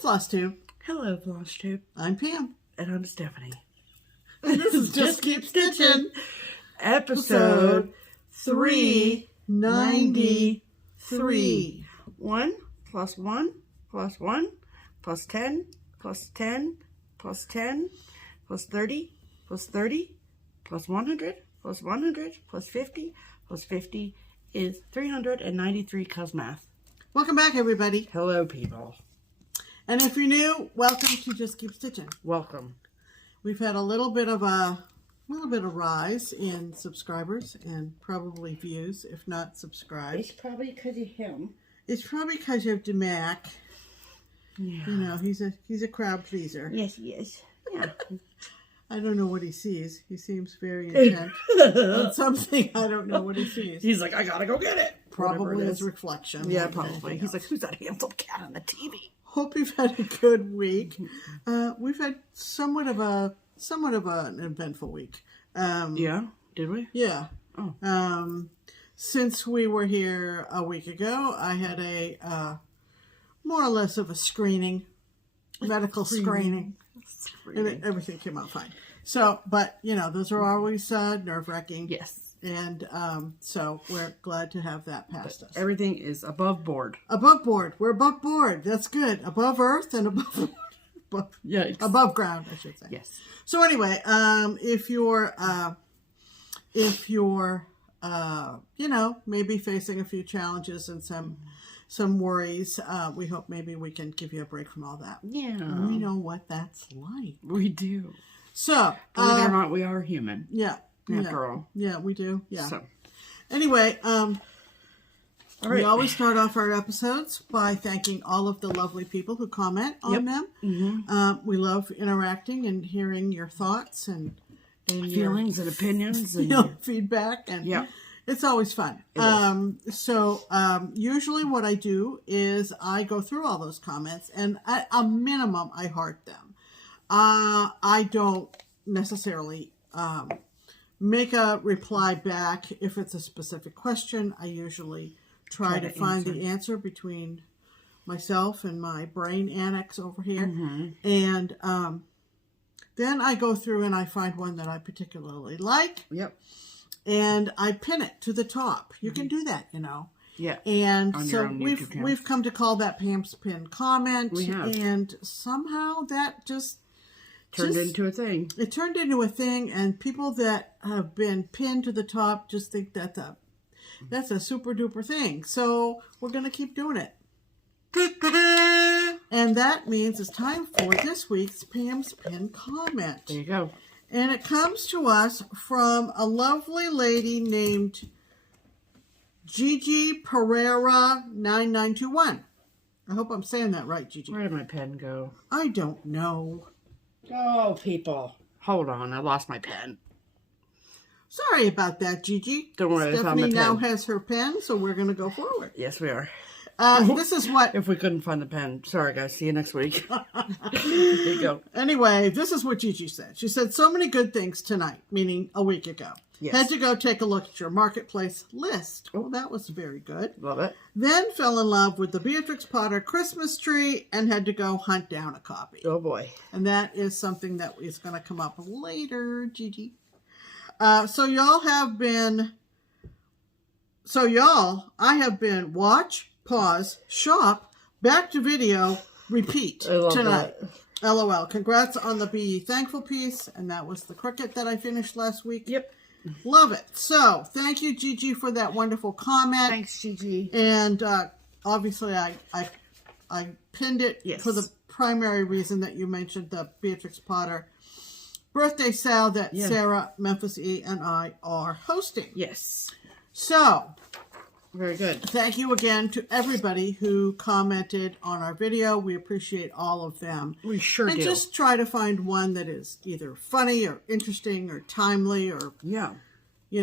FlossTube. Hello, FlossTube. I'm Pam. And I'm Stephanie. And this is Just Keep Stitching. Episode 393. 1 plus 1 plus 1 plus 10 plus 10 plus 10 plus 30 plus 30 plus 100 plus 100 plus 50 plus 50 is 393 cos math. Welcome back, everybody. Hello, people. And if you're new, welcome to Just Keep Stitching. Welcome. We've had a little bit of rise in subscribers and probably views, if not subscribed. It's probably because of him. It's probably because of DeMac. Yeah. You know, he's a crowd pleaser. Yes, he is. Yeah. I don't know what he sees. He seems very intent on something. I don't know what he sees. He's like, I gotta go get it. Probably his reflection. Yeah, probably. He's like, who's that handsome cat on the TV? Hope you've had a good week. We've had somewhat of an eventful week. Yeah, did we? Yeah. Oh. Since we were here a week ago, I had a more or less of a medical screening. And everything came out fine. So, but, you know, those are always nerve-wracking. Yes. And so we're glad to have that past us. Everything is above board. Above board. We're above board. That's good. Above earth and above above ground, I should say. Yes. So anyway, if you're you know, maybe facing a few challenges and some worries, we hope maybe we can give you a break from all that. Yeah. We know what that's like. We do. So, believe it or not, we are human. Yeah. After all. Yeah, we do. Yeah. So. Anyway, all right. We always start off our episodes by thanking all of the lovely people who comment on them. Mm-hmm. We love interacting and hearing your thoughts and feelings and opinions and feedback, and it's always fun. Usually what I do is I go through all those comments, and at a minimum I heart them. I don't necessarily make a reply back if it's a specific question. I usually try to find the answer between myself and my brain annex over here. Mm-hmm. And then I go through and I find one that I particularly like. Yep. And I pin it to the top. You can do that, you know. Yeah. And so we've come to call that Pam's Pin comment. We have. And somehow that just turned into a thing. It turned into a thing, and people that have been pinned to the top just think that's a super duper thing. So we're going to keep doing it. And that means it's time for this week's Pam's Pin comment. There you go. And it comes to us from a lovely lady named Gigi Pereira 9921. I hope I'm saying that right, Gigi. Where did my pen go? I don't know. Oh, people. Hold on. I lost my pen. Sorry about that, Gigi. Don't worry. Stephanie now has her pen, so we're going to go forward. Yes, we are. This is what... If we couldn't find the pen. Sorry, guys. See you next week. There you go. Anyway, this is what Gigi said. She said, so many good things tonight, meaning a week ago. Yes. Had to go take a look at your marketplace list. Oh, that was very good. Love it. Then fell in love with the Beatrix Potter Christmas tree and had to go hunt down a copy. Oh, boy. And that is something that is going to come up later, Gigi. I have been watch, pause, shop, back to video, repeat tonight. That. LOL. Congrats on the Be Thankful piece. And that was the cricket that I finished last week. Yep. Love it. So, thank you, Gigi, for that wonderful comment. Thanks, Gigi. And obviously, I pinned it for the primary reason that you mentioned the Beatrix Potter Birthday SAL that Sarah, Memphis E, and I are hosting. Yes. So, very good. Thank you again to everybody who commented on our video. We appreciate all of them. We sure do. And just try to find one that is either funny or interesting or timely or, you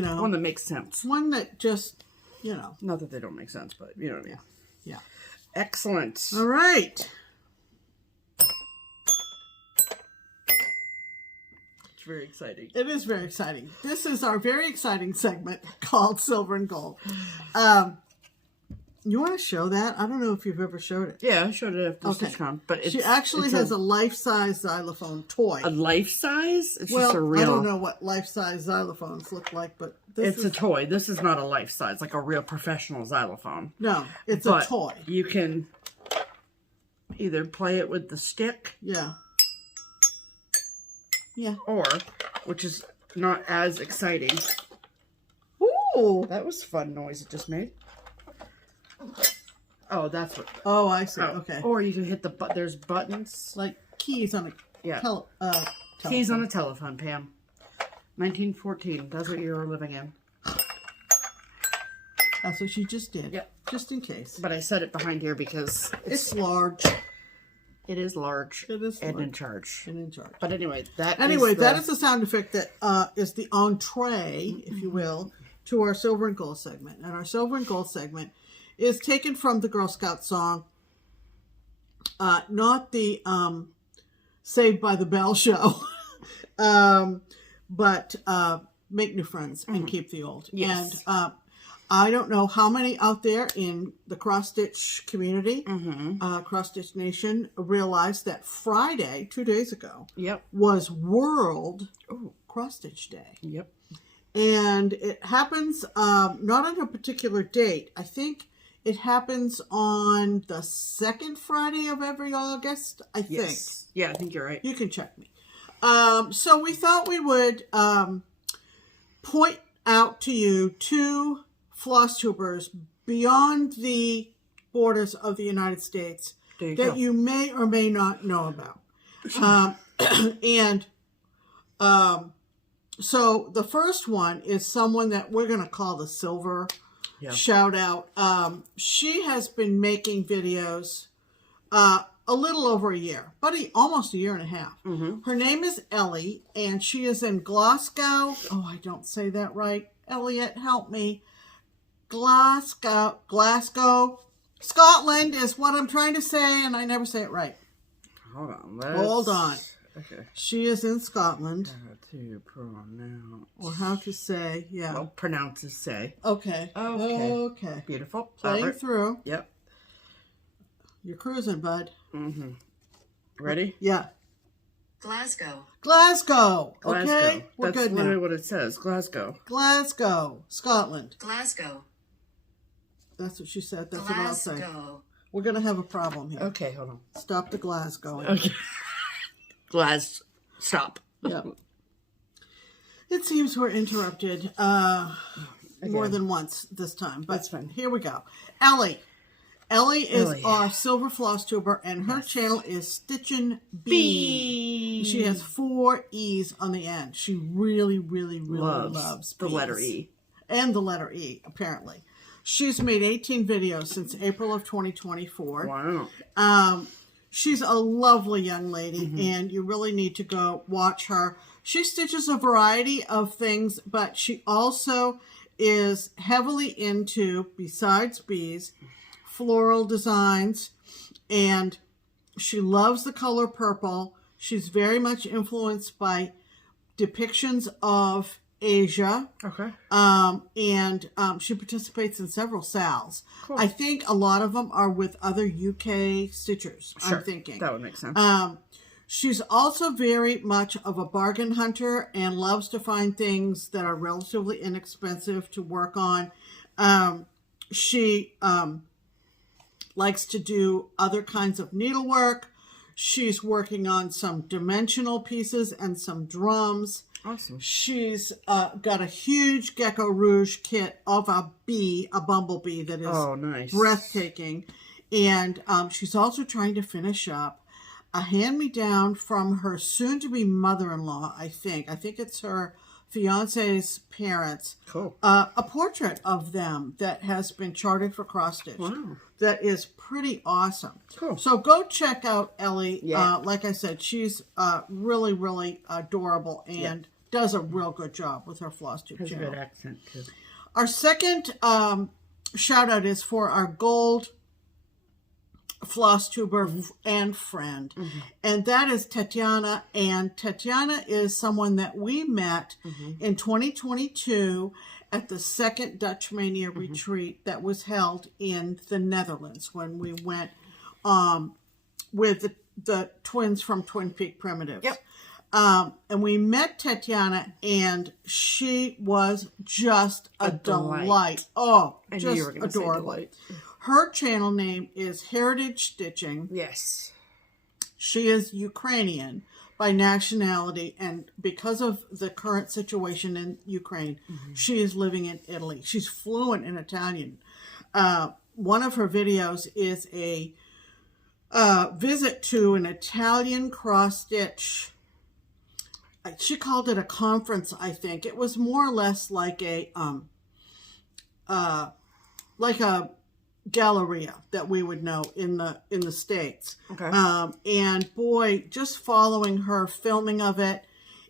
know. One that makes sense. One that just, you know. Not that they don't make sense, but you know what I mean. Yeah. Excellent. All right. It's very exciting. It is very exciting. This is our very exciting segment called Silver and Gold. You want to show that? I don't know if you've ever showed it. Yeah, I showed it after StitchCon, but she actually has a life-size xylophone toy. A life-size? It's well, just a real... I don't know what life-size xylophones look like, but it's a toy. This is not a life-size, like a real professional xylophone. No, it's a toy. You can either play it with the stick. Yeah. Yeah. Or, which is not as exciting. Ooh! That was a fun noise it just made. Oh, that's what... Oh, I see. Okay. Or you can hit the... There's buttons. Like keys on a... Yeah. telephone. Keys on a telephone, Pam. 1914. That's what you were living in. That's what she just did. Yep. Just in case. But I set it behind here because... It's large. It is large. It is and large. in charge. And in charge. But anyway, that is the sound effect that is the entree, if you will, to our Silver and Gold segment. And our Silver and Gold segment is taken from the Girl Scout song, not the Saved by the Bell show, but Make New Friends and Keep the Old. Yes. And I don't know how many out there in the cross-stitch community, cross-stitch nation, realized that Friday, 2 days ago, was World Cross-Stitch Day. Yep. And it happens not on a particular date. I think it happens on the second Friday of every August, I think. Yeah, I think you're right. You can check me. So we thought we would point out to you two FlossTubers beyond the borders of the United States that you may or may not know about. So the first one is someone that we're going to call the Silver shout out. She has been making videos a little over a year, but almost a year and a half. Her name is Ellie, and she is in Glasgow. Oh, I don't say that right. Elliot, help me. Glasgow, Scotland is what I'm trying to say, and I never say it right. Hold on. Okay. She is in Scotland. How to pronounce. Or how to say, Well, pronounce is say. Okay. Okay. Beautiful. Playing through. Yep. You're cruising, bud. Ready? Yeah. Glasgow. Okay? We're That's good now. literally what it says. Glasgow, Scotland. Glasgow. That's what she said. That's what I'll say. Glasgow. We're going to have a problem here. Okay, hold on. Stop the Glasgow. Okay. Stop. Yep. It seems we're interrupted more than once this time. But that's fine. Here we go. Ellie is our Silver FlossTuber, and her channel is Stitchin' Bee. She has 4 E's on the end. She really, really, really loves the bees. letter E. And the letter E, apparently. She's made 18 videos since April of 2024. Wow. She's a lovely young lady, and you really need to go watch her. She stitches a variety of things, but she also is heavily into, besides bees, floral designs, and she loves the color purple. She's very much influenced by depictions of Asia. Okay. And she participates in several SALs. Cool. I think a lot of them are with other UK stitchers, sure. I'm thinking. That would make sense. She's also very much of a bargain hunter and loves to find things that are relatively inexpensive to work on. She likes to do other kinds of needlework. She's working on some dimensional pieces and some drums. Awesome. She's got a huge Gecko Rouge kit of a bumblebee that is breathtaking. And she's also trying to finish up a hand-me-down from her soon-to-be mother-in-law, I think. I think it's her fiance's parents. Cool. A portrait of them that has been charted for cross-stitch. Wow. That is pretty awesome. Cool. So go check out Ellie. Yeah. Like I said, she's really, really adorable and does a real good job with her FlossTube channel. Has a good accent, too. Our second shout-out is for our gold FlossTuber and friend. And that is Tetiana. And Tetiana is someone that we met in 2022 at the second Dutch Mania retreat that was held in the Netherlands when we went with the twins from Twin Peak Primitives. Yep. And we met Tetiana, and she was just a delight. Oh, I knew just you were gonna say adorable. delight. Her channel name is Heritage Stitching. Yes. She is Ukrainian by nationality, and because of the current situation in Ukraine, she is living in Italy. She's fluent in Italian. One of her videos is a visit to an Italian cross-stitch. She called it a conference, I think. It was more or less like a galleria that we would know in the States. Okay. And boy, just following her filming of it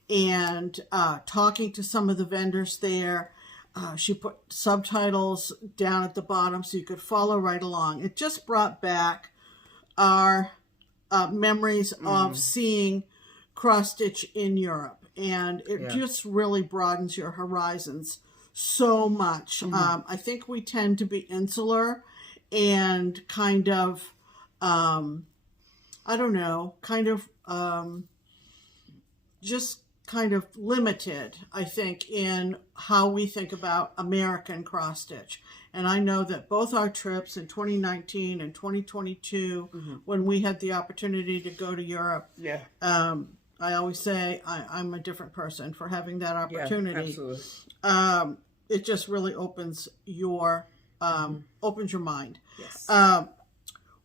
and talking to some of the vendors there. She put subtitles down at the bottom so you could follow right along. It just brought back our memories of seeing cross-stitch in Europe. And it just really broadens your horizons so much. I think we tend to be insular and kind of, just kind of limited, I think, in how we think about American cross-stitch. And I know that both our trips in 2019 and 2022, when we had the opportunity to go to Europe, I always say I'm a different person for having that opportunity. Yeah, absolutely. It just really opens your mind. Yes.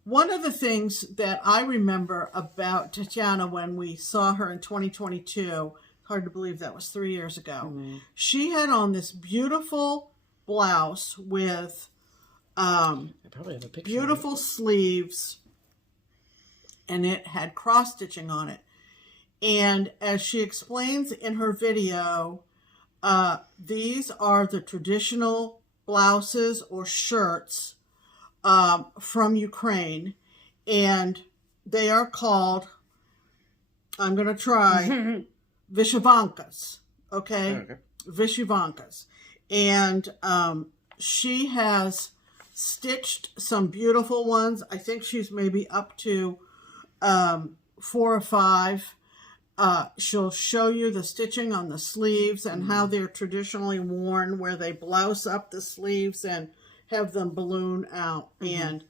One of the things that I remember about Tetiana when we saw her in 2022, hard to believe that was 3 years ago, she had on this beautiful blouse with I probably have a picture. beautiful sleeves, and it had cross-stitching on it. And as she explains in her video, these are the traditional blouses or shirts from Ukraine, and they are called, I'm going to try, Vyshyvankas, okay? Vyshyvankas. And she has stitched some beautiful ones. I think she's maybe up to 4 or 5. She'll show you the stitching on the sleeves and how they're traditionally worn, where they blouse up the sleeves and have them balloon out. And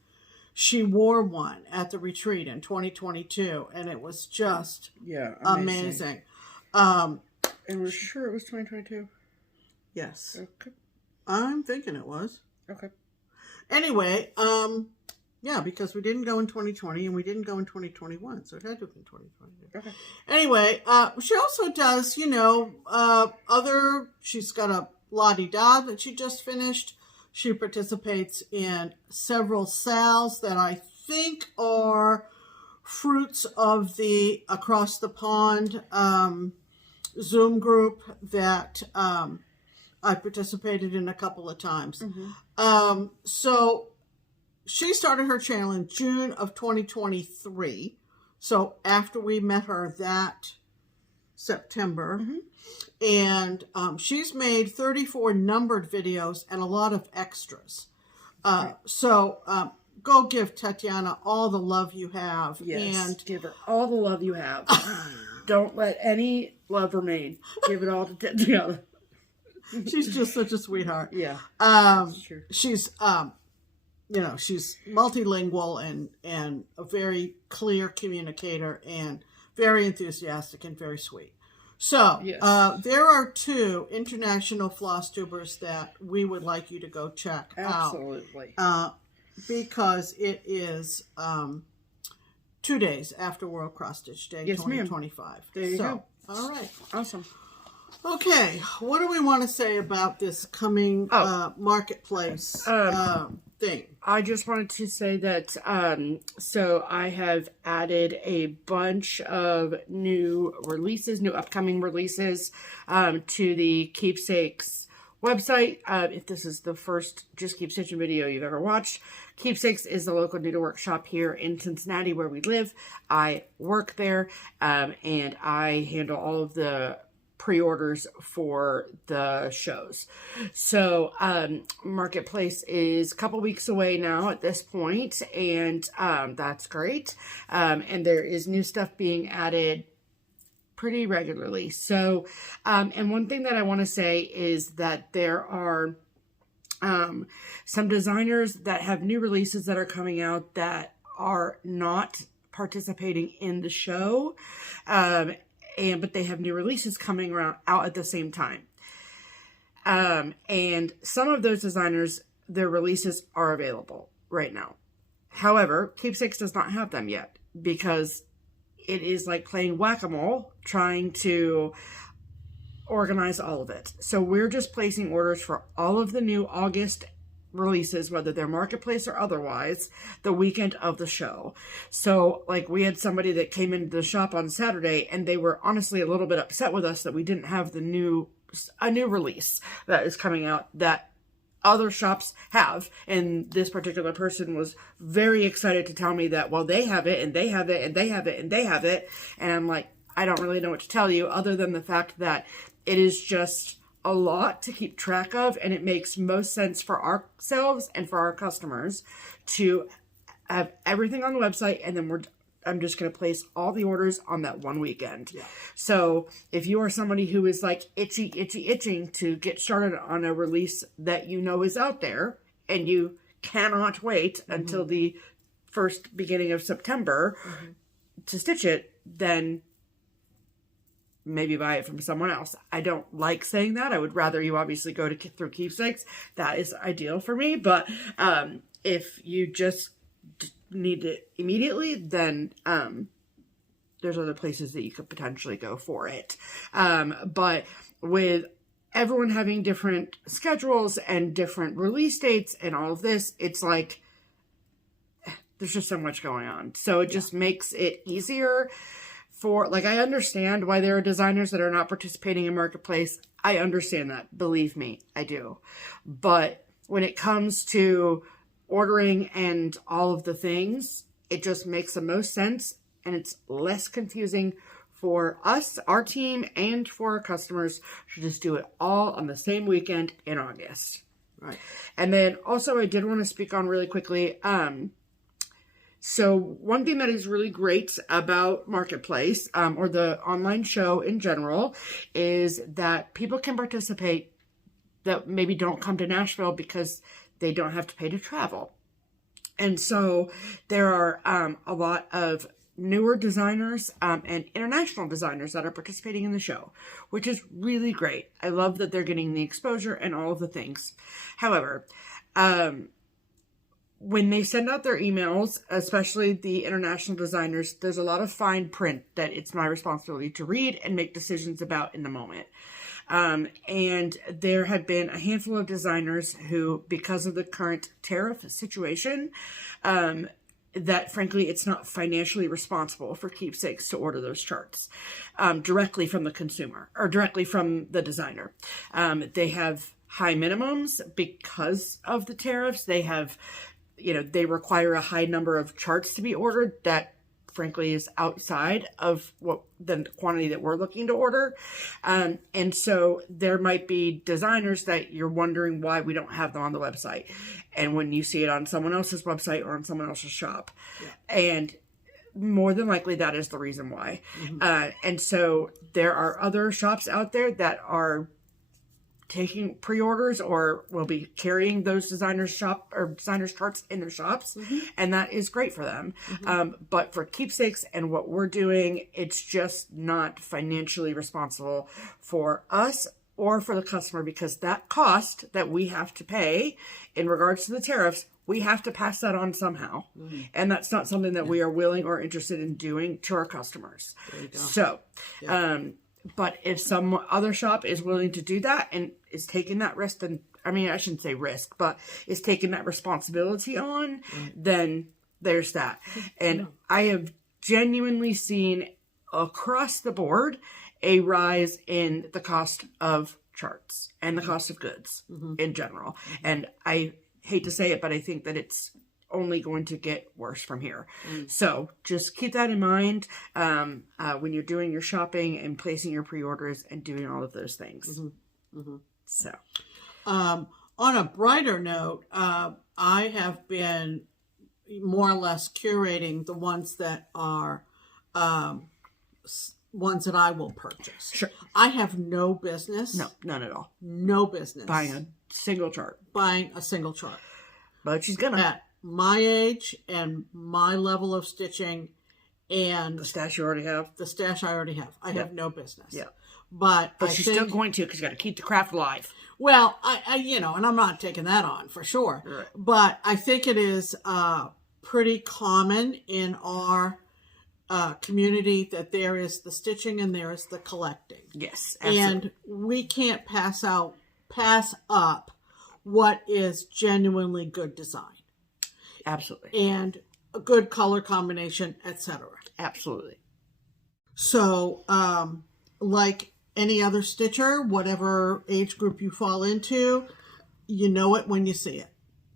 she wore one at the retreat in 2022, and it was just amazing. And we're sure it was 2022? Yes. Okay. I'm thinking it was. Okay. Anyway, yeah, because we didn't go in 2020 and we didn't go in 2021, so it had to have been 2020. Okay. Anyway, she also does, she's got a la-di-da that she just finished. She participates in several SALs that I think are fruits of the Across the Pond Zoom group that I participated in a couple of times. So she started her channel in June of 2023. So after we met her that September. And she's made 34 numbered videos and a lot of extras. So go give Tetiana all the love you have. Yes, And give her all the love you have. Don't let any love remain. Give it all to Tetiana. she's just such a sweetheart. Yeah. She's She's multilingual and a very clear communicator and very enthusiastic and very sweet. So Yes. there are 2 international FlossTubers that we would like you to go check absolutely. out. Because it is 2 days after World Cross Stitch Day, Yes, 2025. ma'am. There you go. All right. Awesome. Okay, what do we want to say about this coming marketplace thing? I just wanted to say that, so I have added a bunch of new upcoming releases, to the Keepsakes website. If this is the first Just Keep Stitching video you've ever watched, Keepsakes is the local needlework shop here in Cincinnati where we live. I work there, and I handle all of the pre-orders for the shows. So Marketplace is a couple weeks away now at this point, and that's great. And there is new stuff being added pretty regularly. So, and one thing that I want to say is that there are some designers that have new releases that are coming out that are not participating in the show, but they have new releases coming out at the same time. And some of those designers, their releases are available right now. However, Keepsakes does not have them yet because it is like playing whack-a-mole, trying to organize all of it. So we're just placing orders for all of the new August releases, whether they're Marketplace or otherwise, the weekend of the show. So like we had somebody that came into the shop on Saturday, and they were honestly a little bit upset with us that we didn't have a new release that is coming out that other shops have. And this particular person was very excited to tell me that, well, they have it, and they have it, and they have it, and they have it. And I'm like, I don't really know what to tell you other than the fact that it is just a lot to keep track of, and it makes most sense for ourselves and for our customers to have everything on the website, and then I'm just going to place all the orders on that one weekend. Yeah. So if you are somebody who is like itching to get started on a release that you know is out there, and you cannot wait until the first beginning of September to stitch it, then maybe buy it from someone else. I don't like saying that. I would rather you obviously go through Keepsakes. That is ideal for me. But if you just need it immediately, then there's other places that you could potentially go for it. But with everyone having different schedules and different release dates and all of this, it's like there's just so much going on. So it just makes it easier for, like, I understand why there are designers that are not participating in Marketplace. I understand that. Believe me, I do. But when it comes to ordering and all of the things, it just makes the most sense, and it's less confusing for us, our team, and for our customers to just do it all on the same weekend in August. Right. And then also I did want to speak on really quickly, so one thing that is really great about Marketplace, or the online show in general, is that people can participate that maybe don't come to Nashville because they don't have to pay to travel. And so there are a lot of newer designers and international designers that are participating in the show, which is really great. I love that they're getting the exposure and all of the things. However, when they send out their emails, especially the international designers, there's a lot of fine print that it's my responsibility to read and make decisions about in the moment. And there have been a handful of designers who, because of the current tariff situation, that frankly, it's not financially responsible for Keepsakes to order those charts directly from the consumer or directly from the designer. They have high minimums because of the tariffs. They have, they require a high number of charts to be ordered that frankly is outside of what the quantity that we're looking to order. And so there might be designers that you're wondering why we don't have them on the website. And when you see it on someone else's website or on someone else's shop, and more than likely that is the reason why. And so there are other shops out there that are taking pre-orders or will be carrying those designers charts in their shops, and that is great for them. But for Keepsakes and what we're doing, it's just not financially responsible for us or for the customer, because that cost that we have to pay in regards to the tariffs, we have to pass that on somehow. And that's not something that we are willing or interested in doing to our customers. So, but if some other shop is willing to do that and is taking that risk, then, I mean, I shouldn't say risk, but is taking that responsibility on, then there's that. And I have genuinely seen across the board a rise in the cost of charts and the cost of goods in general. And I hate to say it, but I think that it's only going to get worse from here. So just keep that in mind when you're doing your shopping and placing your pre-orders and doing all of those things. So on a brighter note, I have been more or less curating the ones that are ones that I will purchase. Sure. I have no business. No, none at all. No business. Buying a single chart. But she's gonna. At my age and my level of stitching and The stash you already have. the stash I already have, I have no business. Yeah. But she's still going to, because you got to keep the craft alive. Well, I and I'm not taking that on for sure. Right. But I think it is pretty common in our community that there is the stitching and there is the collecting. Yes, absolutely. And we can't pass up what is genuinely good design. Absolutely. And a good color combination, etc. Absolutely. So, like any other stitcher, whatever age group you fall into, you know it when you see it.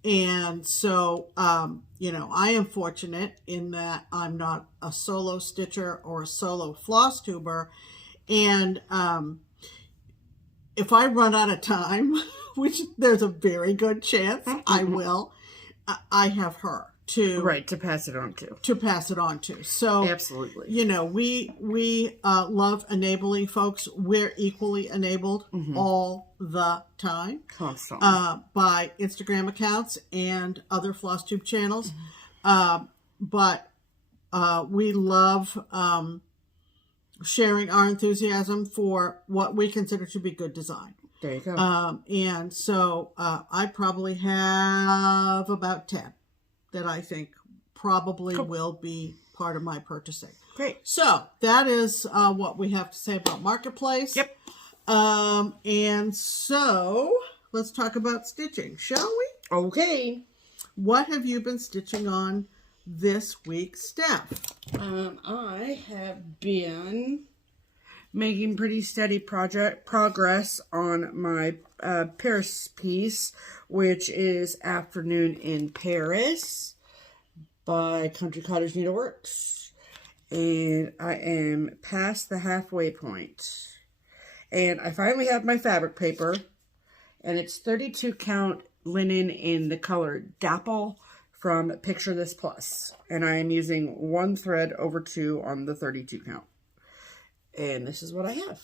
And so, I am fortunate in that I'm not a solo stitcher or a solo FlossTuber. And if I run out of time, which there's a very good chance I will, I have her to pass it on to. So absolutely, we love enabling folks. We're equally enabled all the time, constantly, by Instagram accounts and other FlossTube channels. But we love sharing our enthusiasm for what we consider to be good design. There you go. And so I probably have about 10 that I think probably will be part of my purchasing. Great. So that is what we have to say about Marketplace. Yep. And so let's talk about stitching, shall we? Okay. What have you been stitching on this week, Steph? I have been making pretty steady progress on my Paris piece, which is Afternoon in Paris by Country Cottage Needleworks. And I am past the halfway point. And I finally have my fabric paper. And it's 32 count linen in the color Dapple from Picture This Plus. And I am using 1 thread over 2 on the 32 count. And this is what I have.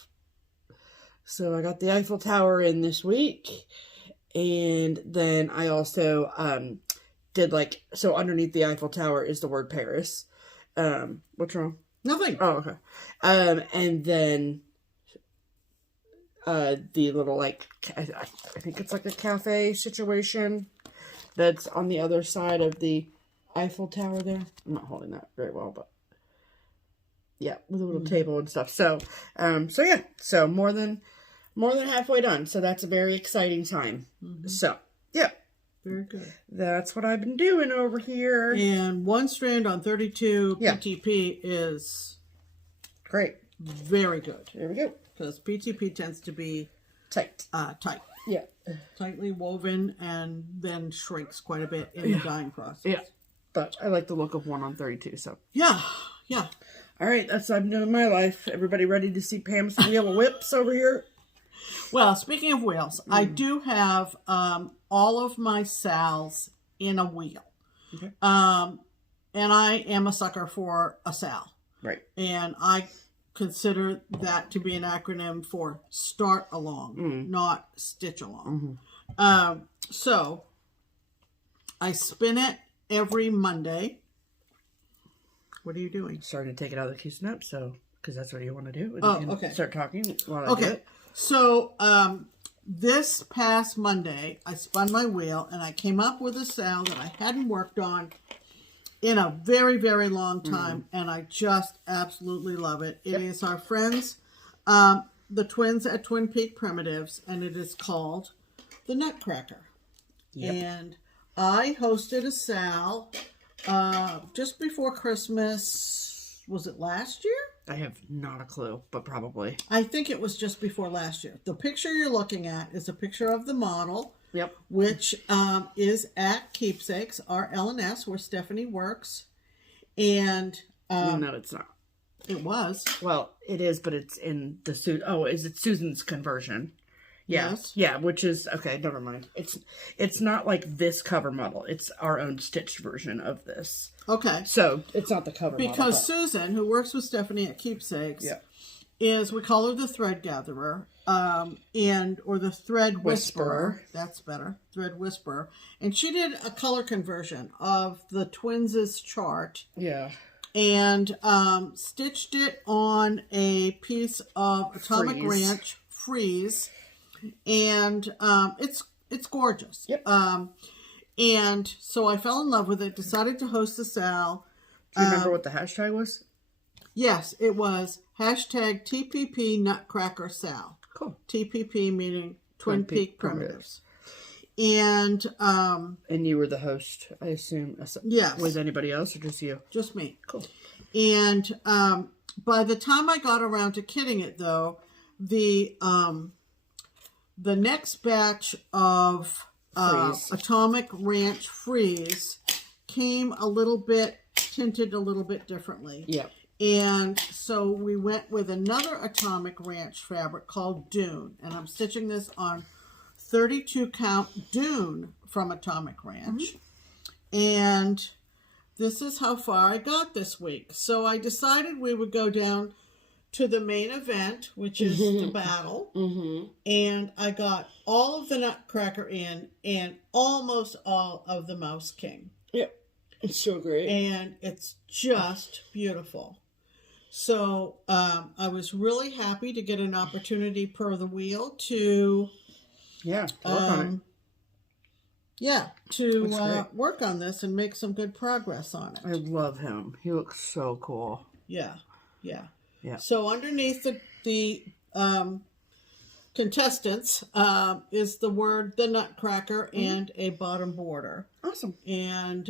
So I got the Eiffel Tower in this week. And then I also did so underneath the Eiffel Tower is the word Paris. What's wrong? Nothing. Oh, okay. And then the little I think it's like a cafe situation that's on the other side of the Eiffel Tower there. I'm not holding that very well, but yeah, with a little table and stuff. So yeah, so more than halfway done. So that's a very exciting time. So yeah, very good. That's what I've been doing over here. And 1 strand on 32 PTP is great, very good. There we go. Because PTP tends to be tight. Yeah, tightly woven, and then shrinks quite a bit in the dyeing process. Yeah, but I like the look of 1 on 32. So yeah. All right, that's what I've done in my life. Everybody ready to see Pam's wheel of whips over here? Well, speaking of wheels, I do have all of my SALs in a wheel. Okay. And I am a sucker for a SAL. Right. And I consider that to be an acronym for start along, not stitch along. So I spin it every Monday. What are you doing? Starting to take it out of the case nut, so because that's what you want to do. Okay. Start talking while I do Okay. it. So this past Monday, I spun my wheel and I came up with a SAL that I hadn't worked on in a very, very long time, and I just absolutely love it. It is our friends, the twins at Twin Peak Primitives, and it is called the Nutcracker. Yep. And I hosted a SAL just before Christmas. Was it last year? I have not a clue, but probably. I think it was just before last year. The picture you're looking at is a picture of the model. Yep. which is at Keepsakes, our LNS, where Stephanie works. And No, it's not. it was. Well, it is, but it's in the Oh, is it Susan's conversion? Yeah. Yes. Yeah, which is okay. Never mind. It's not like this cover model. It's our own stitched version of this. Okay. So it's not the cover model. Because Susan, who works with Stephanie at Keepsakes, is, we call her the thread gatherer, or the thread whisperer. That's better. Thread whisperer. And she did a color conversion of the twins' chart. Yeah. And stitched it on a piece of Atomic Ranch Freeze. And it's gorgeous. Yep. And so I fell in love with it, decided to host a SAL. Do you remember what the hashtag was? Yes, it was hashtag TPP Nutcracker SAL. Cool. TPP meaning Twin Peak Primitives. And you were the host, I assume. yes. Was anybody else or just you? Just me. Cool. And by the time I got around to kitting it, though, the next batch of Atomic Ranch Freeze came a little bit tinted a little bit differently. Yeah. And so we went with another Atomic Ranch fabric called Dune. And I'm stitching this on 32 count Dune from Atomic Ranch. And this is how far I got this week. So I decided we would go down to the main event, which is the battle. And I got all of the Nutcracker in and almost all of the Mouse King. Yep. It's so great. And it's just beautiful. So I was really happy to get an opportunity per the wheel to work on it. work on this and make some good progress on it. I love him. He looks so cool. Yeah. Yeah. So underneath the contestants is the word the Nutcracker and a bottom border. Awesome. And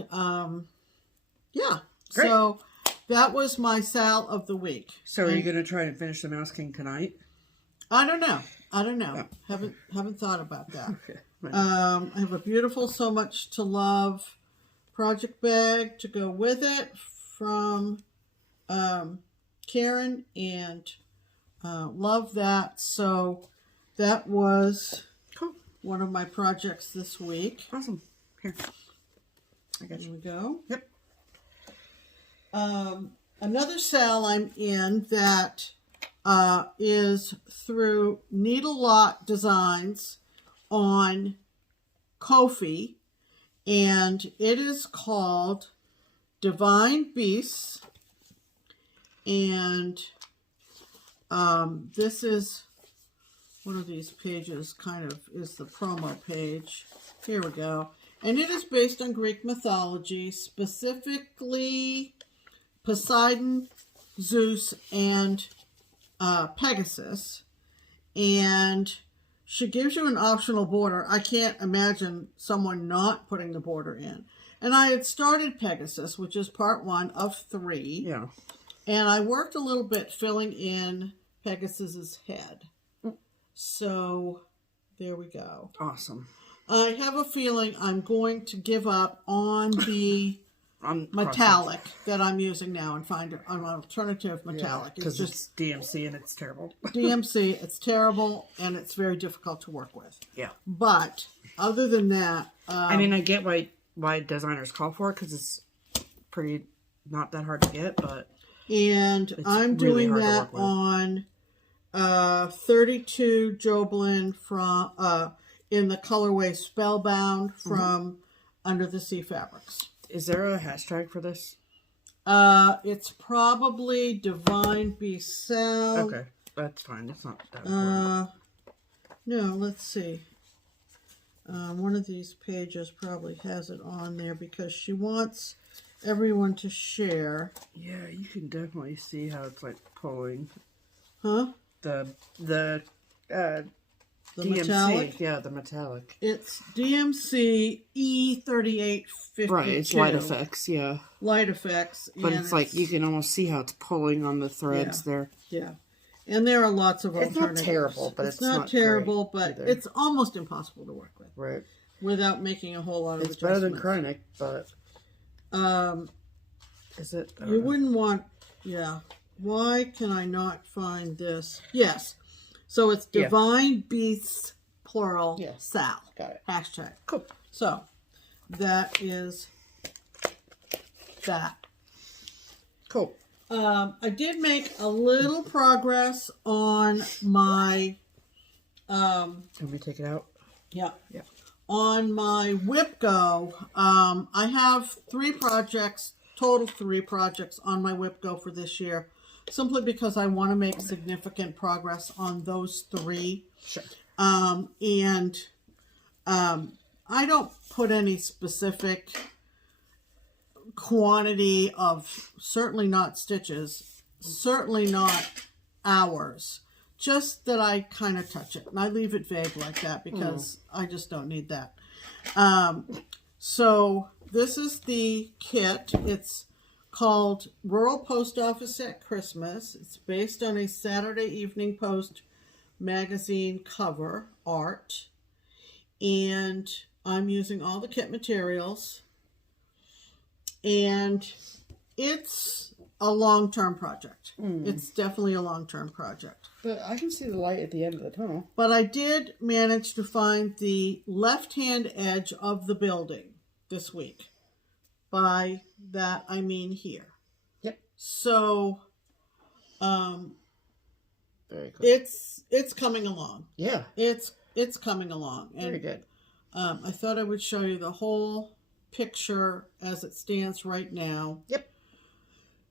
Great. So that was my SAL of the week. So are you going to try and finish the Mouse King tonight? I don't know. Oh. Haven't thought about that. Okay. I have a beautiful So Much to Love project bag to go with it from Karen, and love that. So that was cool. One of my projects this week. Awesome. Here. I got you. There we go. Yep. Another SAL I'm in that is through Needle Lot Designs on Ko-fi, and it is called Divine Beasts. And this is one of these pages, kind of is the promo page. Here we go. And it is based on Greek mythology, specifically Poseidon, Zeus, and Pegasus. And she gives you an optional border. I can't imagine someone not putting the border in. And I had started Pegasus, which is part 1 of 3. Yeah. And I worked a little bit filling in Pegasus's head. So there we go. Awesome. I have a feeling I'm going to give up on the metallic that I'm using now and find an alternative metallic. Because it's DMC and it's terrible. DMC, it's terrible and it's very difficult to work with. Yeah. But other than that... I mean, I get why designers call for it because it's pretty not that hard to get, but... And I'm really doing that on 32 Joblin from in the colorway Spellbound from Under the Sea Fabrics. Is there a hashtag for this? It's probably Divine Beast SAL. Okay, that's fine. It's not that important. No, let's see. One of these pages probably has it on there because she wants everyone to share. Yeah, you can definitely see how it's like pulling. Huh? The DMC. Metallic? Yeah, the metallic. It's DMC E3852. Right, it's light effects, yeah. Light effects. But it's like you can almost see how it's pulling on the threads there. Yeah. And there are lots of It's alternatives. not terrible, but it's not terrible, great but either. it's almost impossible to work with. Right. Without making a whole lot of It's adjustments. better than Chronic, but is it? I don't You know. wouldn't want, yeah. Why can I not find this? Yes. So it's Yeah. Divine Beasts, plural, Yeah. Sal. Got it. Hashtag. Cool. So that is that. Cool. I did make a little progress on my, Can we take it out? yeah. Yeah. On my WIPGO, I have 3 projects, total 3 projects on my WIPGO for this year, simply because I want to make significant progress on those 3. Sure. I don't put any specific quantity of, certainly not stitches, certainly not hours. Just that I kind of touch it. And I leave it vague like that because I just don't need that. So this is the kit. It's called Rural Post Office at Christmas. It's based on a Saturday Evening Post magazine cover art. And I'm using all the kit materials. And it's a long-term project. It's definitely a long-term project. But I can see the light at the end of the tunnel. But I did manage to find the left-hand edge of the building this week. By that, I mean here. Yep. So, Very cool. it's coming along. Yeah. It's coming along. And, Very good. I thought I would show you the whole picture as it stands right now. Yep.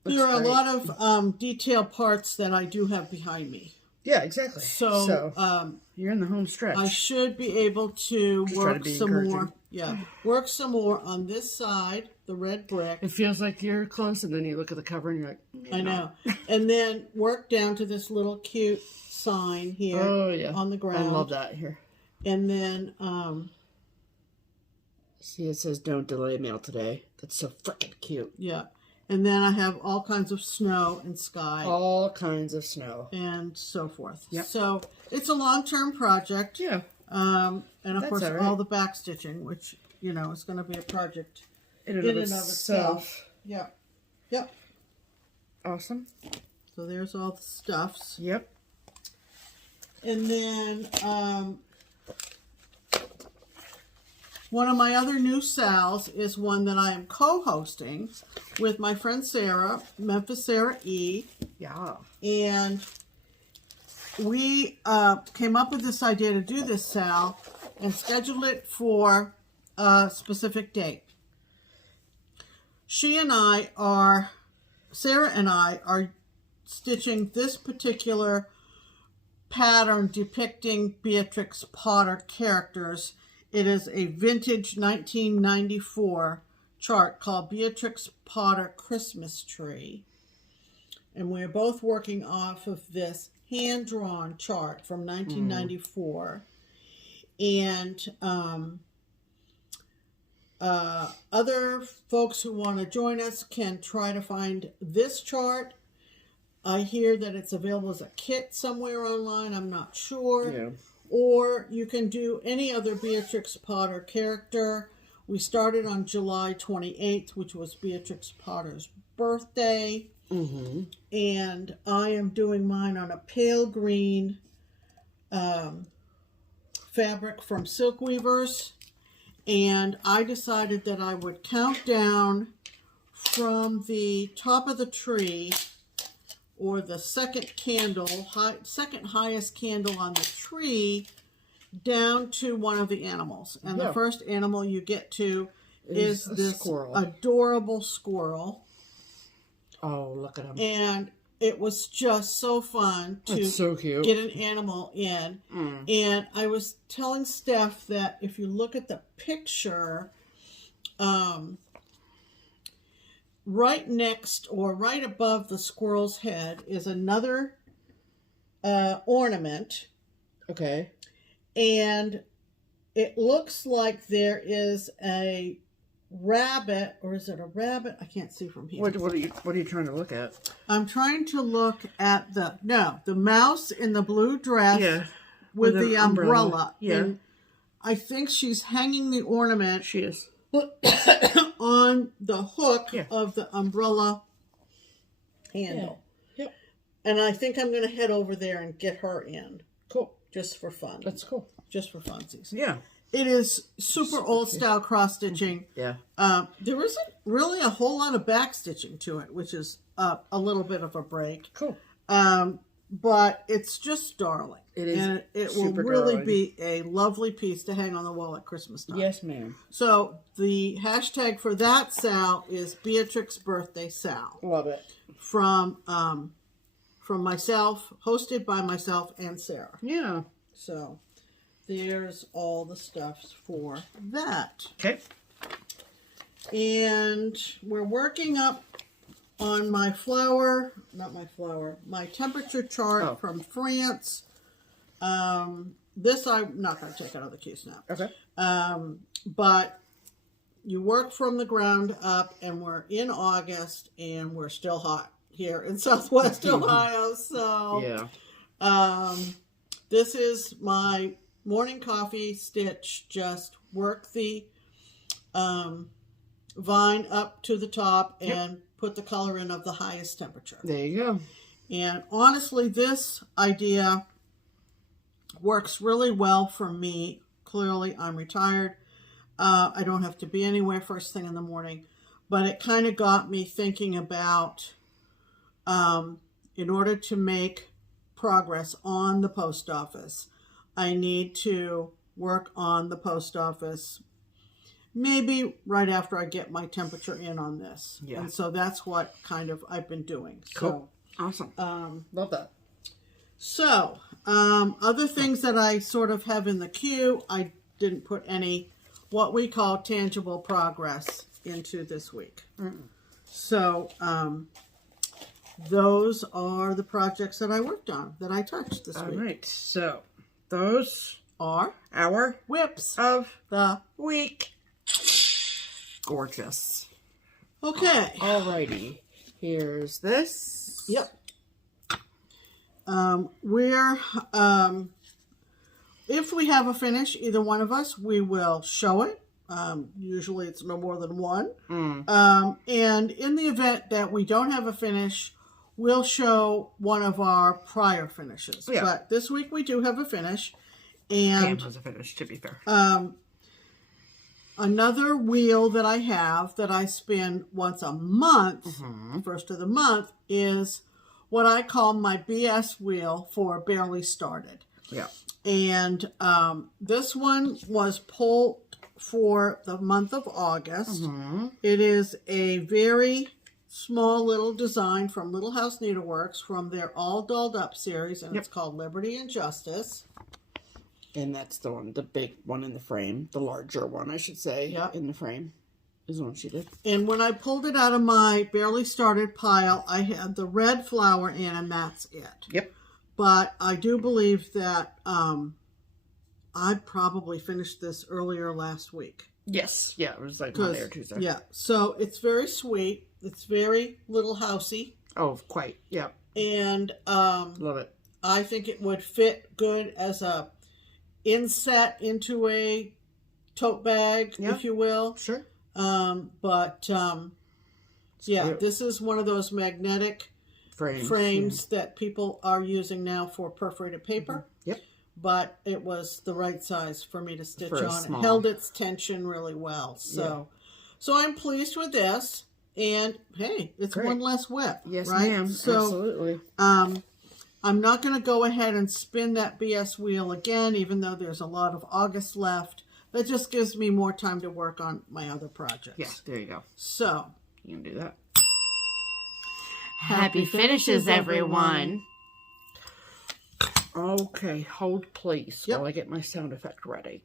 There are Looks a lot of detailed parts that I do have behind me. Yeah, exactly. So, you're in the home stretch. I should be able to Just try to work be some encouraging. more. Yeah, work some more on this side, the red brick. It feels like you're close, and then you look at the cover and you're like, I know. And then work down to this little cute sign here oh yeah, on the ground. I love that here. And then, See, it says don't delay mail today. That's so freaking cute. yeah. And then I have all kinds of snow and sky All kinds of snow. and so forth. Yep. So it's a long-term project. Yeah. And of That's course, all right. all the back stitching, which, you know, is going to be a project In in and of itself. Yeah. Yep. Awesome. So there's all the stuffs. Yep. And then one of my other new SALs is one that I am co-hosting with my friend Sarah, Memphis Sarah E. Yeah. And we came up with this idea to do this SAL and scheduled it for a specific date. Sarah and I are stitching this particular pattern depicting Beatrix Potter characters. It is a vintage 1994 chart called Beatrix Potter Christmas Tree. And we're both working off of this hand-drawn chart from 1994. And other folks who want to join us can try to find this chart. I hear that it's available as a kit somewhere online. I'm not sure. Yeah. Or you can do any other Beatrix Potter character. We started on July 28th, which was Beatrix Potter's birthday. Mm-hmm. And I am doing mine on a pale green fabric from Silk Weavers. And I decided that I would count down from the top of the tree, or the second candle, second highest candle on the tree, down to one of the animals. And the first animal you get to is this squirrel. Adorable squirrel. Oh, look at him. And it was just so fun to That's so cute. get an animal in. And I was telling Steph that if you look at the picture, right next or right above the squirrel's head is another ornament. Okay. And it looks like there is a rabbit, or is it a rabbit? I can't see from here. What are you trying to look at? I'm trying to look at the mouse in the blue dress, Yeah, with the umbrella. Yeah, and I think she's hanging the ornament. she is on the hook Yeah. of the umbrella handle. Yeah. Yep. And I think I'm going to head over there and get her in. Cool. Just for fun. That's cool. Just for funsies. Yeah. It is super old style cross stitching. Yeah. There isn't really a whole lot of back stitching to it, which is a little bit of a break. Cool. But it's just darling. It is. And it will super really darling. be a lovely piece to hang on the wall at Christmas time. Yes, ma'am. So the hashtag for that SAL is Beatrix Birthday SAL. Love it. From myself, hosted by myself and Sarah. Yeah. So there's all the stuff for that. Okay. And we're working up on my my temperature chart from France. This I'm not going to take out of the case now. Okay. But you work from the ground up, and we're in August, and we're still hot here in Southwest Ohio. So, Yeah. This is my morning coffee stitch. Just work the vine up to the top and put the color in of the highest temperature. There you go. And honestly, this idea works really well for me. Clearly, I'm retired. I don't have to be anywhere first thing in the morning. But it kind of got me thinking about, in order to make progress on the post office, I need to work on the post office maybe right after I get my temperature in on this. Yeah. And so that's what kind of I've been doing. Cool. So, Awesome. Love that. So, other things that I sort of have in the queue, I didn't put any what we call tangible progress into this week. So, those are the projects that I worked on, that I touched this week. All right. So, those Are our whips of the week. Gorgeous. okay. Alrighty. Here's this. Yep. If we have a finish, either one of us, we will show it. Usually it's no more than one. And in the event that we don't have a finish, we'll show one of our prior finishes. Yeah. But this week we do have a finish. Pam And has a finish, to be fair. another wheel that I have that I spin once a month, first of the month, is what I call my BS wheel for Barely Started. Yeah. And this one was pulled for the month of August. It is a very small little design from Little House Needleworks from their All Dolled Up series, and it's called Liberty and Justice. And that's the one, the big one in the frame, the larger one, I should say, in the frame, is the one she did. And when I pulled it out of my Barely Started pile, I had the red flower in, and that's it. Yep. But I do believe that I probably finished this earlier last week. Yes. Yeah, it was like Monday or Tuesday. Yeah, so it's very sweet. It's very Little Housey. Oh, quite. Yeah. And Love it. I think it would fit good as a inset into a tote bag, if you will. Sure. This is one of those magnetic frames that people are using now for perforated paper. Yep. But it was the right size for me to stitch on. Small. It held its tension really well. So I'm pleased with this. And hey, it's one less whip. Yes, right? ma'am. So, absolutely. I'm not going to go ahead and spin that BS wheel again, even though there's a lot of August left. That just gives me more time to work on my other projects. Yeah, there you go. So, you can do that. Happy finishes, everyone. Okay, hold please Yep. while I get my sound effect ready.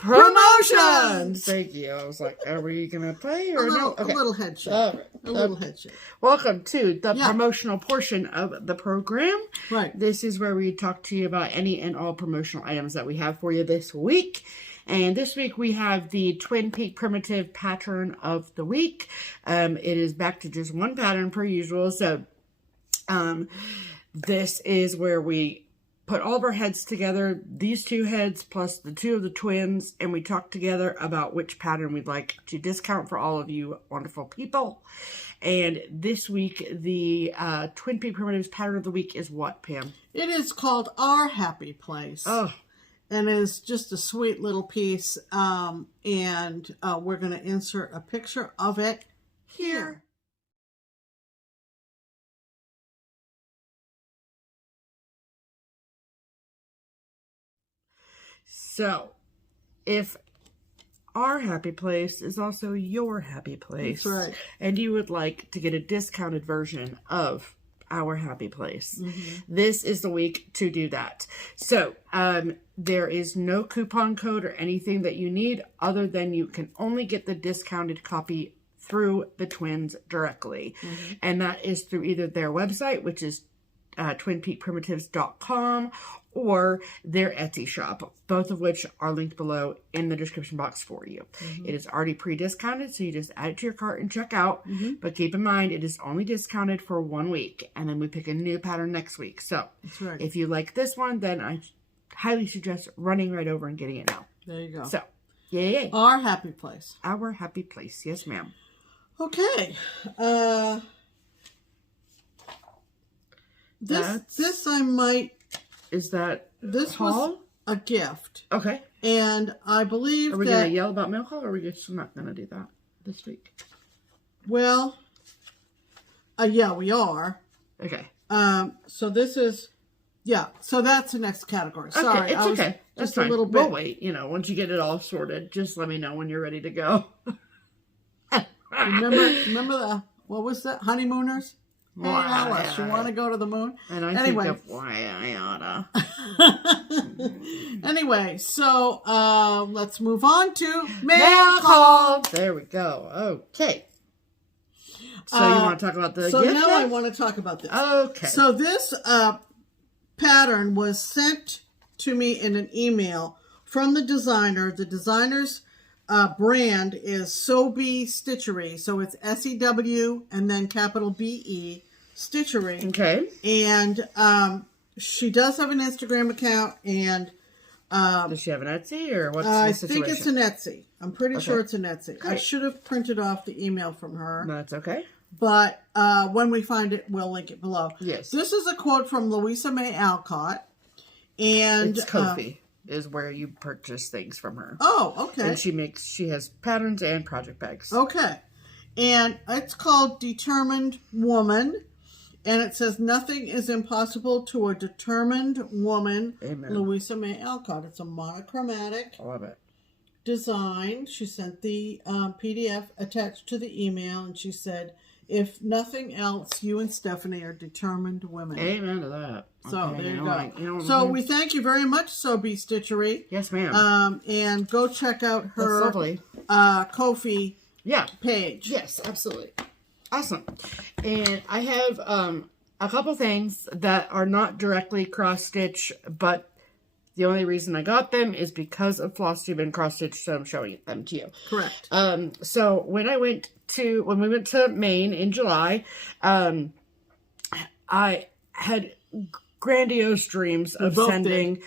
promotions. Thank you. I was like, are we going to play or no? A little head shake. All right. A little head shake. Welcome to the promotional portion of the program. Right. This is where we talk to you about any and all promotional items that we have for you this week. And this week we have the Twin Peak Primitive Pattern of the Week. It is back to just one pattern per usual. So this is where we put all of our heads together, these two heads plus the two of the twins, and we talk together about which pattern we'd like to discount for all of you wonderful people. And this week, the Twin Peak Primitives Pattern of the Week is what, Pam? It is called Our Happy Place. Oh. And it's just a sweet little piece. And we're going to insert a picture of it here. So, if our happy place is also your happy place, that's right, and you would like to get a discounted version of our happy place, this is the week to do that. So, there is no coupon code or anything that you need other than you can only get the discounted copy through the twins directly. And that is through either their website, which is twinpeakprimitives.com, or their Etsy shop, both of which are linked below in the description box for you. It is already pre-discounted, so you just add it to your cart and check out. But keep in mind, it is only discounted for 1 week, and then we pick a new pattern next week. So that's right. If you like this one, then I highly suggest running right over and getting it now. There you go. So, yay. Our Happy Place. Our happy place. Yes, ma'am. Okay. This I might... Is that This haul? was a gift. Okay. And I believe Are we going to yell about mail call, or are we just not going to do that this week? Well, yeah, we are. Okay. So this is... Yeah, so that's the next category. Sorry. It's okay. That's just fine. a little bit. We'll wait. Once you get it all sorted, just let me know when you're ready to go. Remember the... What was that? Honeymooners? Hey, Alice, you want to go to the moon? And I think of why I oughta. Anyway, so let's move on to Mail call. There we go. Okay. So you want to talk about the So gift now then? I want to talk about this. Okay. So this pattern was sent to me in an email from the designer. The designer's brand is Sobe Stitchery. So it's SEW and then capital BE Stitchery. Okay. And she does have an Instagram account, and does she have an Etsy, or what's the situation? I think it's an Etsy. I'm pretty sure it's an Etsy. Great. I should have printed off the email from her. That's okay. But when we find it, we'll link it below. Yes. This is a quote from Louisa May Alcott. And it's Ko-fi is where you purchase things from her. Oh, okay. And she has patterns and project bags. Okay. And it's called Determined Woman. And it says, nothing is impossible to a determined woman. Amen. Louisa May Alcott. It's a monochromatic I love it. design. She sent the PDF attached to the email, and she said, if nothing else, you and Stephanie are determined women. Amen to that. So Okay, there you know, go. So we thank you very much, Sobe Stitchery. Yes, ma'am. And go check out her Ko-fi page. Yes, absolutely. Awesome. And I have a couple things that are not directly cross-stitch, but the only reason I got them is because of FlossTube and cross-stitch, so I'm showing them to you. Correct. So when we went to Maine in July, I had grandiose dreams of sending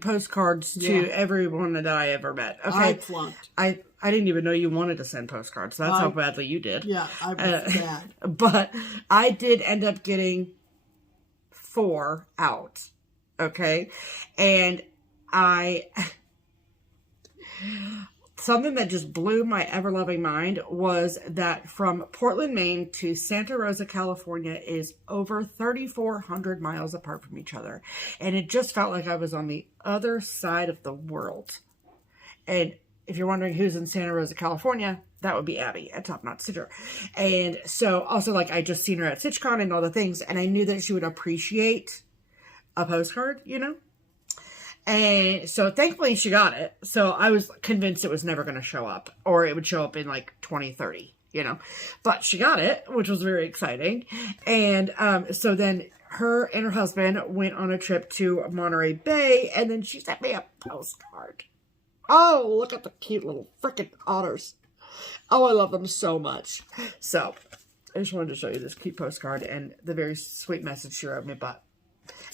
postcards to everyone that I ever met. Okay. I flunked. I didn't even know you wanted to send postcards. That's how badly you did. Yeah, I was bad. But I did end up getting 4 out. Okay. And something that just blew my ever-loving mind was that from Portland, Maine to Santa Rosa, California is over 3,400 miles apart from each other. And it just felt like I was on the other side of the world. And if you're wondering who's in Santa Rosa, California, that would be Abby at Top Knot Stitcher. And so also I just seen her at StitchCon and all the things, and I knew that she would appreciate a postcard, And so thankfully she got it. So I was convinced it was never going to show up, or it would show up in like 2030, you know, but she got it, which was very exciting. And so then her and her husband went on a trip to Monterey Bay, and then she sent me a postcard. Oh, look at the cute little freaking otters. Oh, I love them so much. So I just wanted to show you this cute postcard and the very sweet message she wrote me, but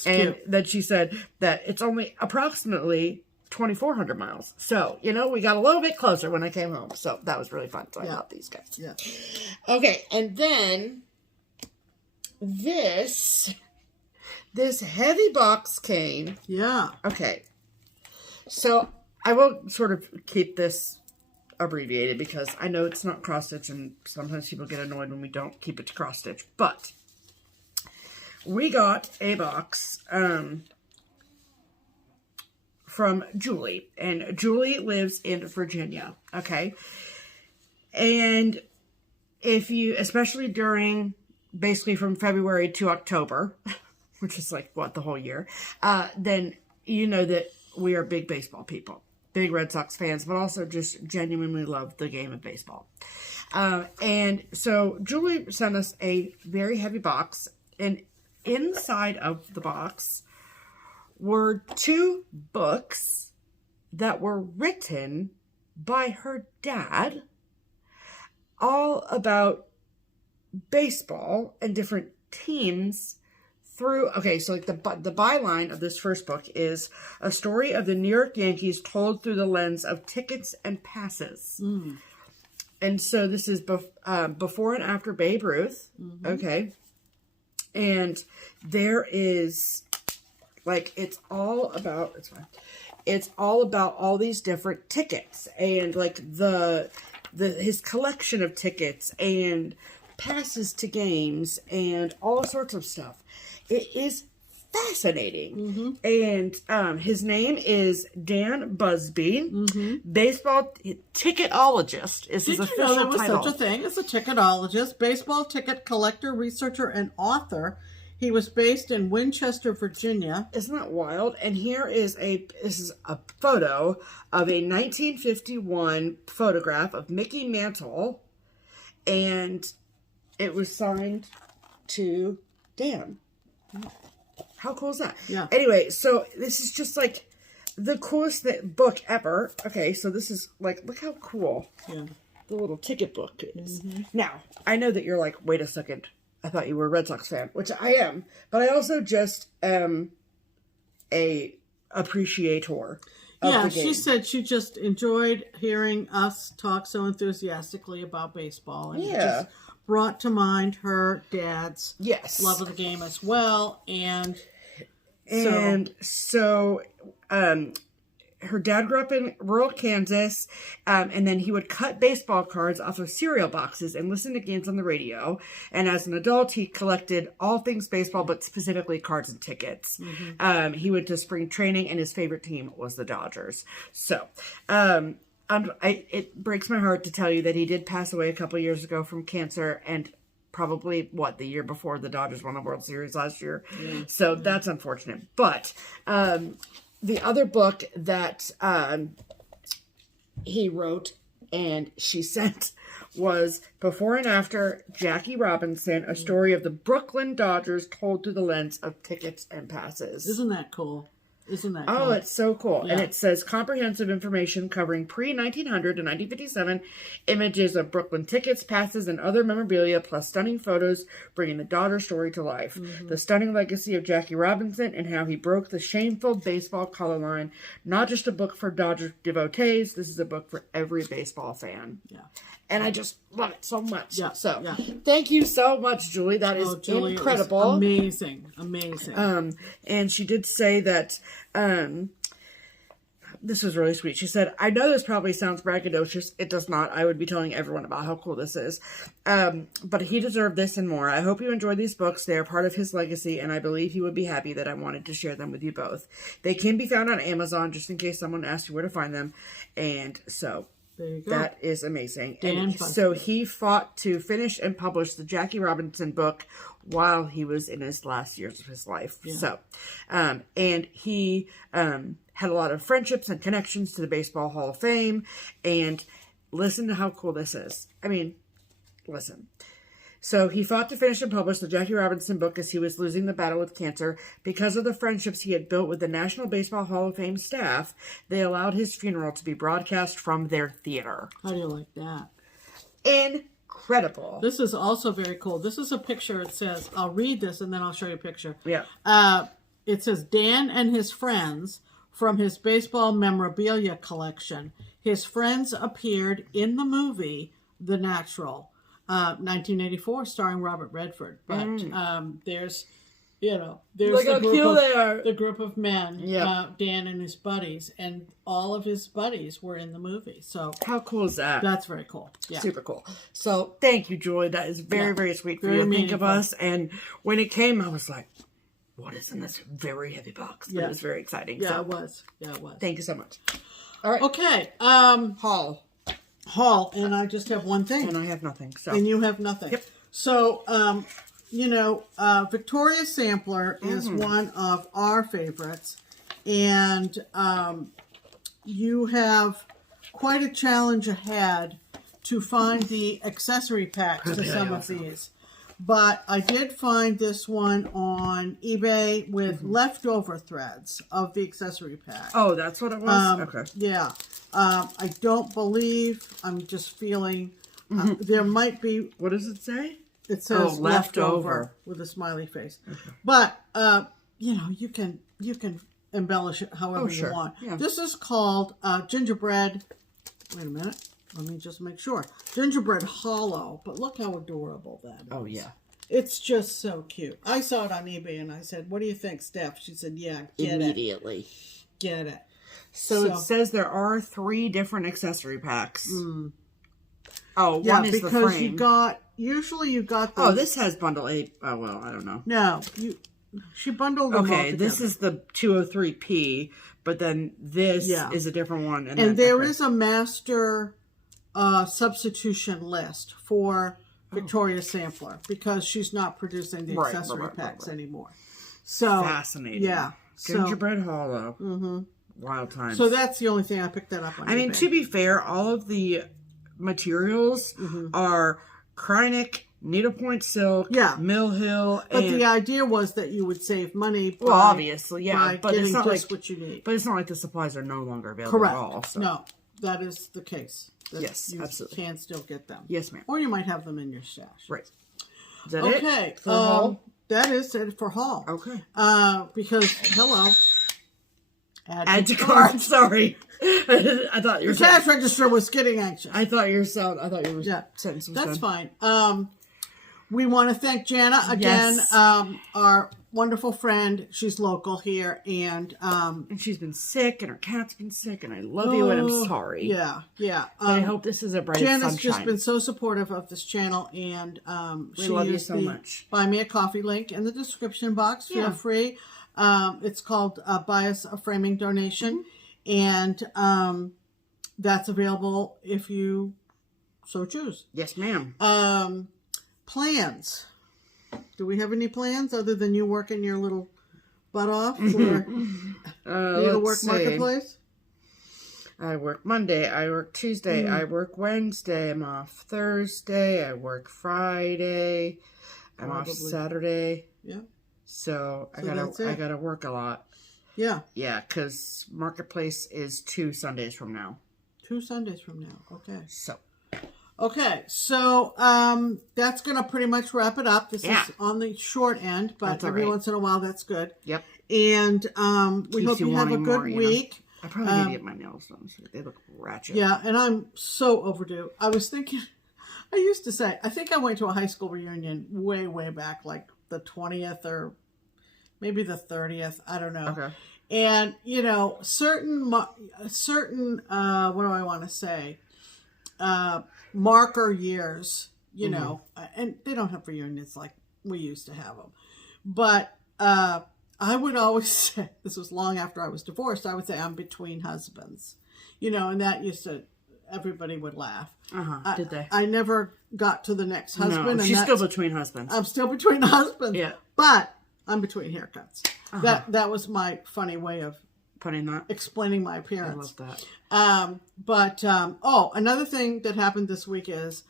and then she said that it's only approximately 2,400 miles. So, you know, we got a little bit closer when I came home. So that was really fun. So I love these guys. Yeah. Okay. And then this heavy box came. Yeah. Okay. So I will sort of keep this abbreviated because I know it's not cross stitch and sometimes people get annoyed when we don't keep it to cross stitch, but we got a box from Julie, and Julie lives in Virginia, okay? And if you, especially during, basically from February to October, which is like, what, the whole year, then you know that we are big baseball people, big Red Sox fans, but also just genuinely love the game of baseball. And so Julie sent us a very heavy box, and inside of the box were 2 books that were written by her dad, all about baseball and different teams through, okay, so like the byline of this first book is a story of the New York Yankees told through the lens of tickets and passes. Mm. And so this is before and after Babe Ruth, okay? And there is, like, it's all about all these different tickets and like his collection of tickets and passes to games and all sorts of stuff. It is fascinating. And his name is Dan Busby, baseball ticketologist is his official there was title. such a thing as a ticketologist, baseball ticket collector, researcher, and author. He was based in Winchester, Virginia. Isn't that wild? And here is this is a photo of a 1951 photograph of Mickey Mantle, and it was signed to Dan. How cool is that? Yeah. Anyway, so this is just like the coolest book ever. Okay, so this is like, look how cool the little ticket book is. Now, I know that you're like, wait a second. I thought you were a Red Sox fan, which I am. But I also just am a appreciator of the game. She said she just enjoyed hearing us talk so enthusiastically about baseball. And it just brought to mind her dad's love of the game as well. And so her dad grew up in rural Kansas, and then he would cut baseball cards off of cereal boxes and listen to games on the radio. And as an adult, he collected all things baseball, but specifically cards and tickets. He went to spring training, and his favorite team was the Dodgers. So it breaks my heart to tell you that he did pass away a couple years ago from cancer, and probably, the year before the Dodgers won the World Series last year. So that's unfortunate. But the other book that he wrote and she sent was Before and After Jackie Robinson, a story of the Brooklyn Dodgers told through the lens of tickets and passes. Isn't that cool? Oh, it's so cool. And it says comprehensive information covering pre-1900 to 1957 images of Brooklyn tickets, passes, and other memorabilia, plus stunning photos bringing the Dodger story to life. The stunning legacy of Jackie Robinson and how he broke the shameful baseball color line. Not just a book for Dodger devotees. This is a book for every baseball fan. And I just love it so much. Thank you so much, Julie. That is incredible. Amazing. And she did say that this was really sweet. She said, I know this probably sounds braggadocious. It does not. I would be telling everyone about how cool this is. But he deserved this and more. I hope you enjoy these books. They are part of his legacy, and I believe he would be happy that I wanted to share them with you both. They can be found on Amazon, just in case someone asks you where to find them. And so there you go. That is amazing. And so he fought to finish and publish the Jackie Robinson book while he was in his last years of his life. So, and he had a lot of friendships and connections to the Baseball Hall of Fame. And listen to how cool this is. I mean, listen. So he fought to finish and publish the Jackie Robinson book as he was losing the battle with cancer. Because of the friendships he had built with the National Baseball Hall of Fame staff, they allowed his funeral to be broadcast from their theater. How do you like that? Incredible. This is also very cool. This is a picture. It says, I'll read this and then I'll show you a picture. Yeah. It says, Dan and his friends from his baseball memorabilia collection. His friends appeared in the movie The Natural, 1984, starring Robert Redford. But there's, there's Look how cute they are. The group of men, Yep. Dan and his buddies, and all of his buddies were in the movie. So How cool is that? that's very cool. Yeah. Super cool. So thank you, Joy. That is very, very sweet for Very you to think of meaningful. us. And when it came, I was like, what is in this very heavy box? But Yeah. it was very exciting. Yeah, So it was. Yeah, it was. thank you so much. All right. Okay. Haul. And I just have one thing. And I have nothing. So And you have nothing. Yep. So, Victoria Sampler is one of our favorites. And you have quite a challenge ahead to find the accessory packs to some of these. But I did find this one on eBay with leftover threads of the accessory pack. Oh, that's what it was? Okay. Yeah. I don't believe, I'm just feeling, there might be, What does it say? it says leftover leftover. with a smiley face. But, you can embellish it however you sure. want. Yeah. This is called gingerbread, wait a minute, let me just make sure. Gingerbread Hollow, but look how adorable that is. Oh, yeah. It's just so cute. I saw it on eBay and I said, what do you think, Steph? She said, yeah, get Immediately. it. Get it. So it says there are 3 different accessory packs. Oh, Yeah, one is the because frame. usually you got the... Oh, this has bundle 8. Oh, well, I don't know. No, she bundled them all Okay, together. this is the 203P, but then this Yeah. is a different one. And then, there is a master substitution list for Victoria Sampler because she's not producing the Right, accessory right, packs right. anymore. So Fascinating. Yeah. Gingerbread Hollow. Wild times. So that's the only thing I picked that up on. I mean, eBay. to be fair, all of the materials are Kreinik, needlepoint silk, Yeah. Mill Hill, But and the idea was that you would save money by, well, obviously, yeah, by but getting it's not just like what you need. But it's not like the supplies are no longer available Correct. at all. So. No, that is the case. That Yes, you absolutely. can still get them. Yes, ma'am. Or you might have them in your stash. Right. Is that Okay. it? For the haul? That is it for haul. Okay. Because, hello. Add to cart. Sorry. I thought you were The cash register was getting anxious. I thought your sound. I thought your Yeah, sentence was that's done. fine. We want to thank Jana again, Yes. our wonderful friend. She's local here, and And she's been sick, and her cat's been sick, and I love you, and I'm sorry. yeah. But I hope this is a bright Jana's sunshine. just been so supportive of this channel, and We she love you used so the much. Buy Me a Coffee link in the description box. Feel Yeah. free. It's called Buy Us a Framing Donation, and that's available if you so choose. Yes, ma'am. Plans. Do we have any plans other than you working your little butt off for Needlework Marketplace? I work Monday. I work Tuesday. I work Wednesday. I'm off Thursday. I work Friday. I'm off Probably. Saturday. Yeah. So I that's it. gotta work a lot. Yeah. Yeah, because Marketplace is 2 Sundays from now. 2 Sundays from now. Okay. So Okay, so that's going to pretty much wrap it up. This Yeah. is on the short end, but That's all every right. once in a while that's good. yep. And we Keeps hope you you have a wanting good more, you know? week. I probably need to get my nails done. So they look ratchet. Yeah, and I'm so overdue. I was thinking, I used to say, I think I went to a high school reunion way, way back, like the 20th or maybe the 30th. I don't know. Okay. And, certain, what do I want to say? Marker years, and they don't have reunions like we used to have them. But I would always say, this was long after I was divorced, I would say I'm between husbands, and that used to, everybody would laugh. Did they? I never got to the next husband. No, and she's that's- still between husbands. I'm still between husbands. Yeah. But I'm between haircuts. That was my funny way of putting that. explaining my I appearance. love that. Another thing that happened this week is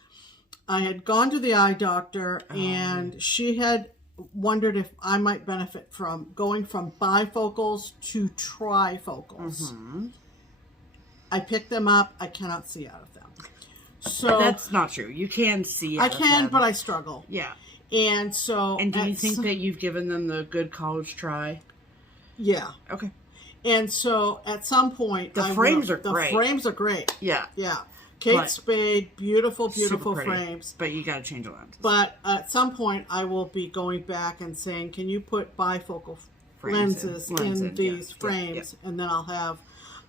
I had gone to the eye doctor and she had wondered if I might benefit from going from bifocals to trifocals. I picked them up. I cannot see out of them. So That's not true. You can see I out of can, them. but I struggle. Yeah. And so... And do you think that you've given them the good college try? Yeah. Okay. And so at some point... The frames are great. The frames are great. Yeah. Yeah. Kate But- Spade, beautiful, beautiful Super pretty. frames. But you got to change the lenses. But at some point, I will be going back and saying, can you put bifocal lenses in these frames? And then I'll have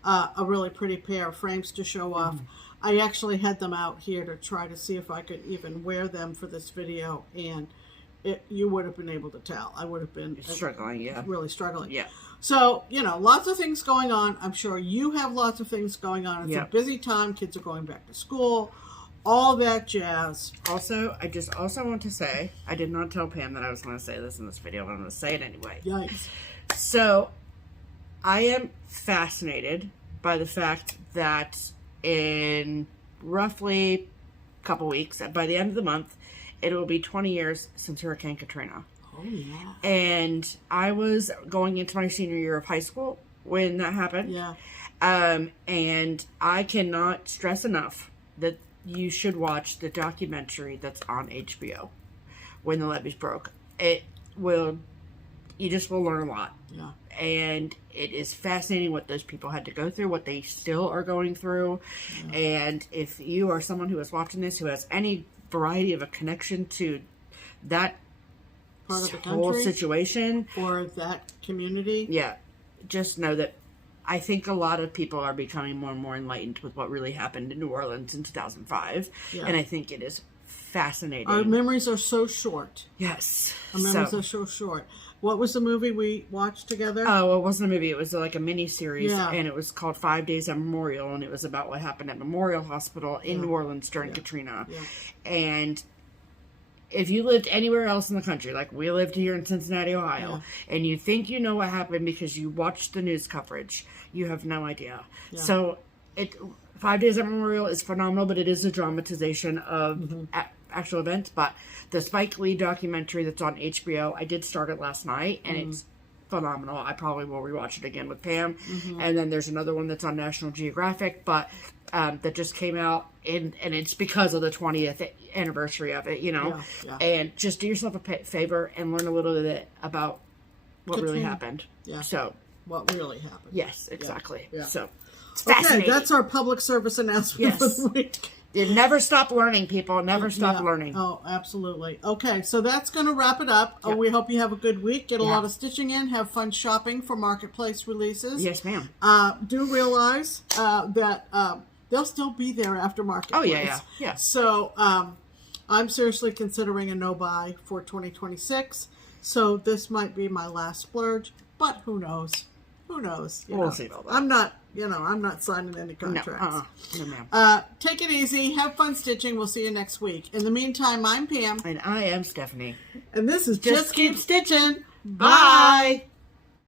a really pretty pair of frames to show off. I actually had them out here to try to see if I could even wear them for this video. And you would have been able to tell. I would have been struggling, yeah. Really struggling. Yeah. So, lots of things going on. I'm sure you have lots of things going on. It's a busy time. Kids are going back to school. All that jazz. Also, I just also want to say, I did not tell Pam that I was going to say this in this video, but I'm going to say it anyway. Yikes. So, I am fascinated by the fact that in roughly a couple weeks, by the end of the month, it will be 20 years since Hurricane Katrina. Oh, yeah. And I was going into my senior year of high school when that happened. Yeah. And I cannot stress enough that you should watch the documentary that's on HBO, When the Levees Broke. You just will learn a lot. Yeah. And it is fascinating what those people had to go through, what they still are going through. Yeah. And if you are someone who is watching this, who has any variety of a connection to that part of the whole country situation or that community, just know that I think a lot of people are becoming more and more enlightened with what really happened in New Orleans in 2005, and I think it is fascinating. Our memories are so short. Yes, our memories are so short. What was the movie we watched together? Oh, it wasn't a movie. It was like a mini series, and it was called 5 Days at Memorial, and it was about what happened at Memorial Hospital in New Orleans during Katrina, and if you lived anywhere else in the country, like we lived here in Cincinnati, Ohio, and you think you know what happened because you watched the news coverage, you have no idea. Yeah. So, 5 Days at Memorial is phenomenal, but it is a dramatization of actual events. But the Spike Lee documentary that's on HBO, I did start it last night, and it's phenomenal. I probably will rewatch it again with Pam. And then there's another one that's on National Geographic, but that just came out, and it's because of the 20th anniversary of it, and just do yourself a favor and learn a little bit about what really happened. So what really happened. Yes, exactly. So it's fascinating. Okay, that's our public service announcement for the week. You never stop learning, people. Never stop learning. Oh, absolutely. Okay, so that's going to wrap it up. We hope you have a good week. Get a lot of stitching in. Have fun shopping for Marketplace releases. Yes, ma'am. Do realize that they'll still be there after Marketplace. Oh, yeah. So I'm seriously considering a no-buy for 2026. So this might be my last splurge, but who knows? Who knows? We'll see about that. I'm not signing any contracts. No, ma'am. Take it easy. Have fun stitching. We'll see you next week. In the meantime, I'm Pam. And I am Stephanie. And this is Just Keep Stitching. Bye.